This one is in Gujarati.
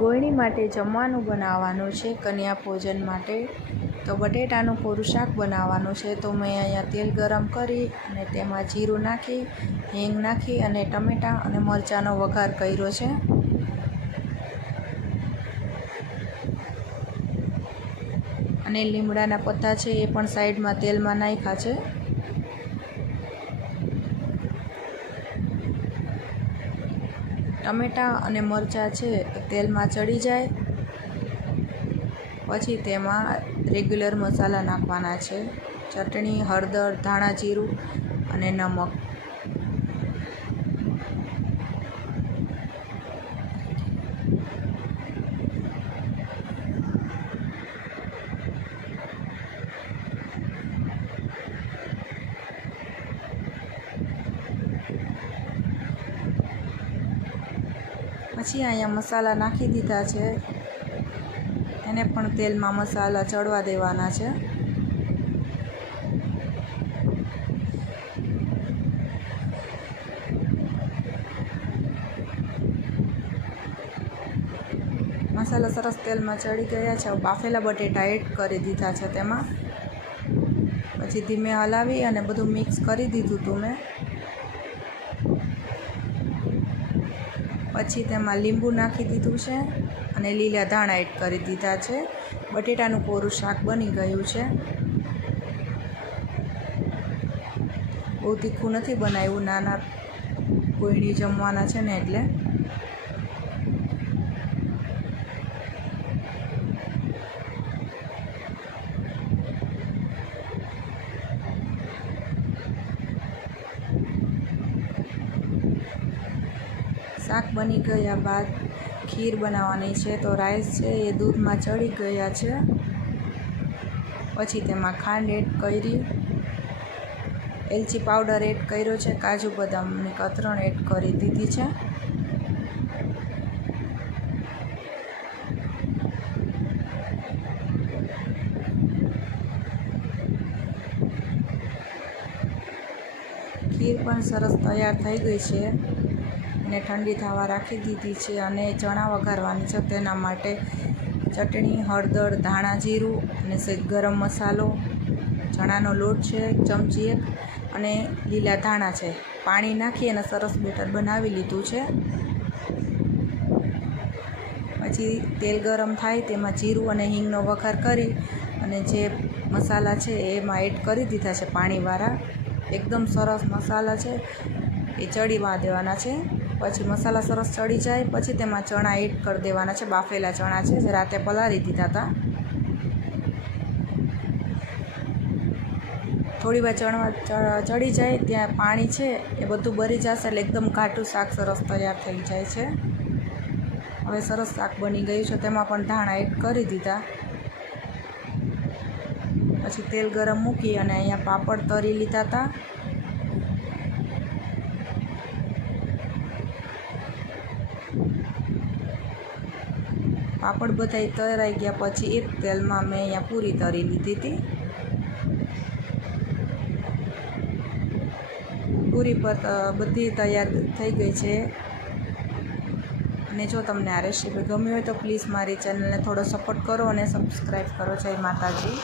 ગોળણી માટે જમવાનું બનાવવાનું છે, કન્યા ભોજન માટે. તો બટેટાનું કોરું શાક બનાવવાનું છે. તો મેં અહીંયા તેલ ગરમ કરી અને તેમાં જીરું નાખી, હિંગ નાખી અને ટમેટાં અને મરચાંનો વઘાર કર્યો છે. અને લીમડાના પત્તા છે એ પણ સાઈડમાં તેલમાં નાખ્યા છે. ટમેટાં અને મરચાં છે તેલમાં ચડી જાય પછી તેમાં રેગ્યુલર મસાલા નાખવાના છે. ચટણી, હળદર, ધાણા જીરું અને નમક. પછી અહીંયા મસાલા નાખી દીધા છે. એને પણ તેલમાં મસાલા ચડવા દેવાના છે. મસાલા સરસ તેલમાં ચડી ગયા છે. બાફેલા બટેટા એડ કરી દીધા છે તેમાં. પછી ધીમે હલાવી અને બધું મિક્સ કરી દીધું હતું મેં. પછી તેમાં લીંબુ નાખી દીધું છે અને લીલા ધાણા એડ કરી દીધા છે. બટેટાનું કોરું શાક બની ગયું છે. બહુ તીખું નથી બનાવ્યું, નાના ગોળણી જમવાના છે ને એટલે. શાક બની ગયા બાદ ખીર બનાવવાની છે. તો રાઈસ છે એ દૂધમાં ચડી ગયા છે. પછી તેમાં ખાંડ એડ કરી, એલચી પાવડર એડ કર્યો છે, કાજુ બદામની કતરણ એડ કરી દીધી છે. ખીર પણ સરસ તૈયાર થઈ ગઈ છે અને ઠંડી થવા રાખી દીધી છે. અને ચણા વઘારવાની છે. તેના માટે ચટણી, હળદર, ધાણા જીરું અને સહેજ ગરમ મસાલો, ચણાનો લોટ છે 1 ચમચી અને લીલા ધાણા છે. પાણી નાખી અને સરસ બેટર બનાવી લીધું છે. પછી તેલ ગરમ થાય તેમાં જીરું અને હિંગનો વઘાર કરી અને જે મસાલા છે એમાં એડ કરી દીધા છે પાણીવાળા. એકદમ સરસ મસાલા છે એ ચડીવા દેવાના છે. પછી મસાલા સરસ ચડી જાય પછી તેમાં ચણા એડ કરી દેવાના છે. બાફેલા ચણા છે જે રાતે પલાળી દીધા હતા. થોડી વાર ચડી જાય ત્યાં પાણી છે એ બધું બળી જશે એટલે એકદમ ઘાટું શાક સરસ તૈયાર થઈ જાય છે. હવે સરસ શાક બની ગયું છે. તેમાં પણ ધાણા એડ કરી દીધા. પછી તેલ ગરમ મૂકી અને અહીંયા પાપડ તળી લીધા હતા. પાપડ બધાય તળાઈ ગયા પછી એક તેલમાં મેં અહીંયા પૂરી તળી લીધી હતી. પૂરી પર બધી તૈયાર થઈ ગઈ છે. અને જો તમને આ રેસીપી ગમી હોય તો પ્લીઝ મારી ચેનલને થોડો સપોર્ટ કરો અને સબસ્ક્રાઈબ કરો. જય માતાજી.